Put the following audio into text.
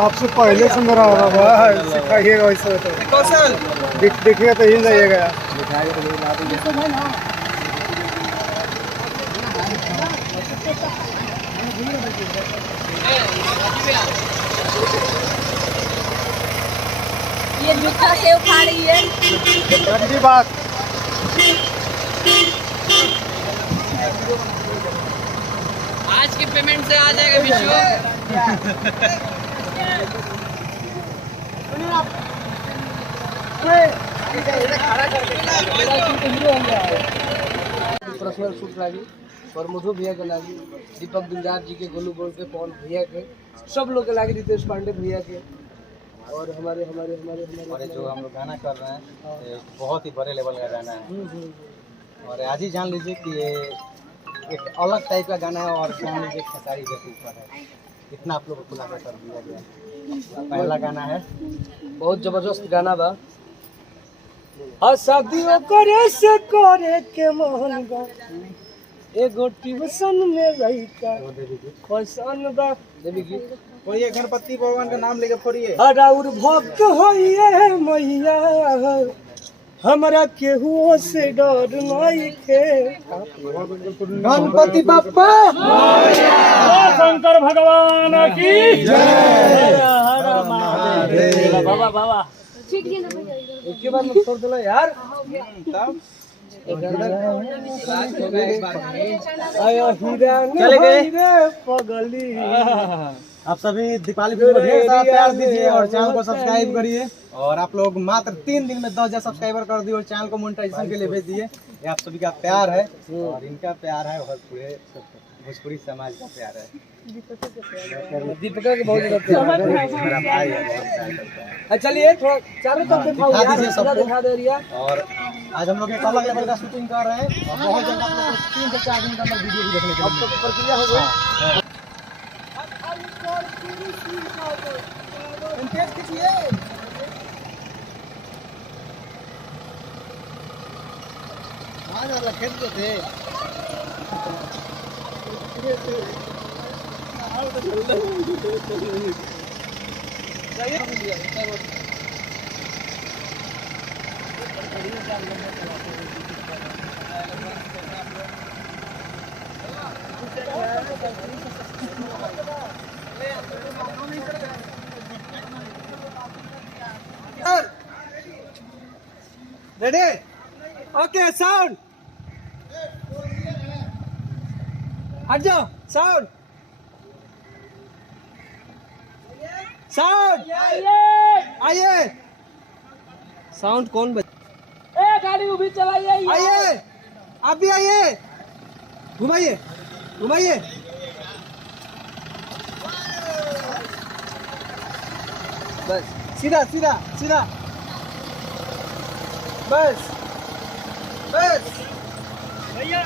आपसे पहले से मेरा सिखाइएगा वैसे तो देखिएगा तो ही जाइएगा। ये जूता से उठा रही है ठंडी बात आज की पेमेंट से आ जाएगा विशु। पर्सनल शूट लागी और मधु भैया के लागी, दीपक गुंजार जी के, गोलू बोल के, पवन भैया के, सब लोग के लागी, रितेश पांडे भैया के, और हमारे हमारे हमारे हमारे जो हम लोग गाना कर रहे हैं बहुत ही बड़े लेवल का गाना है। और आज ही जान लीजिए कि ये एक अलग टाइप का गाना है और जान लीजिए खेसारी के ऊपर है। इतना आप लोग को खुलासा कर दिया गया। पहला गाना है, बहुत जबरदस्त गाना बा। शादियों करे से करे के मोहन बा, एगो ट्यूशन में रही का फैशन बा। देवी की कोई गणपति भगवान का नाम लेके फोड़िए। और भक्त होइए मैया, हमरा केहू से डर नहीं के। गणपति बप्पा, शंकर भगवान की जय। बाबा बाबा एक ही बार में छोड़ देना यार। चले गए। पगली आप सभी दीपावली को ढेर सारा प्यार दीजिए और चैनल को सब्सक्राइब करिए। और आप लोग मात्र 3 दिन में 10,000 सब्सक्राइबर कर दिए और चैनल को मोनेटाइजेशन के लिए भेज दिए। ये आप सभी का प्यार है और इनका प्यार है और पूरे भोजपुरी समाज का प्यार है। दीपिका के बहुत जरूरत है। मेरा भाई है, बहुत प्यार करता है। चलिए थोड़ा चारों तरफ दिखाओ दिखा यार, दीजिए सबको सबको। दिखा दे रही है। और आज हम लोग एक अलग लेवल का शूटिंग कर रहे हैं और बहुत जल्द आप लोग को 3 से 4 दिन के अंदर वीडियो भी देखने को अब तो प्रक्रिया हो गई। रेडी, ओके, साउंड, हट जाओ, साउंड, साउंड, आइए, साउंड कौन बज? गाड़ी भी चलाइए। आइए, आप भी आइए, घुमाइए, घुमाइए, बस सीधा सीधा सीधा, बस बस भैया।